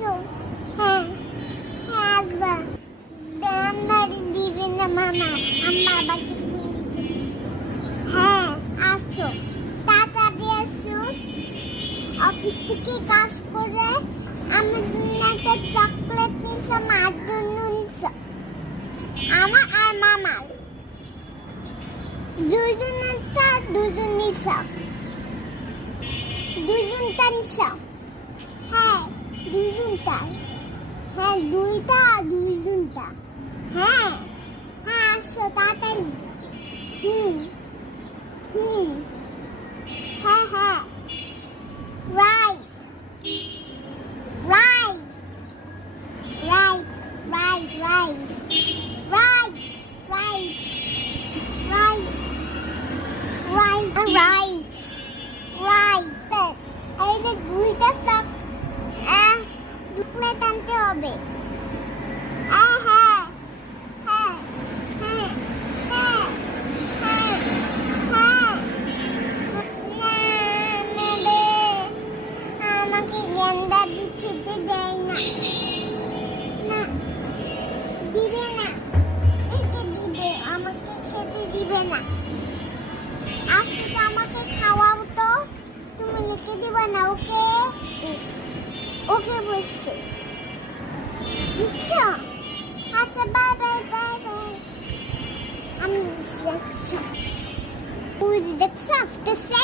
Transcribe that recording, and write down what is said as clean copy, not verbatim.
আসছো? হ্যাঁ হ্যাঁ আসবা। দাম দিবে না মামা, আমি বাবাকে ফোন দিতেছি। হ্যাঁ আসো, তাড়াতাড়ি আসো। অফিস থেকে কাজ করে আমার জন্য একটা চকলেট নিছো, মার জন্য নিছো, আমার আর মামার দুজনেরটা দুজন নিছো, দুজনটা নিছো। হ্যাঁ দুজনটা, হ্যাঁ দুইটা দুজনটা। হ্যাঁ হ্যাঁ আসো তাড়াতাড়ি। হুম হুম হ্যাঁ হ্যাঁ right right right right right right right right right right right. এই যে দুইটা সব দুপুরে টানতে হবে। হ্যাঁ হ্যাঁ হ্যাঁ হ্যাঁ হ্যাঁ হ্যাঁ হ্যাঁ। না নেবে, আমাকে গেন্দা খেতে দেয় না। না দিবে না, খেতে দিবে, আমাকে খেতে দিবে না। আজকে আমাকে খাওয়াও তো, তুমি লিখে দিবে না। ওকে ওকে বলছে, বুঝছো? আচ্ছা বাই বাই বাই বাই। আমি দেখছো, দেখছো আসতেছে।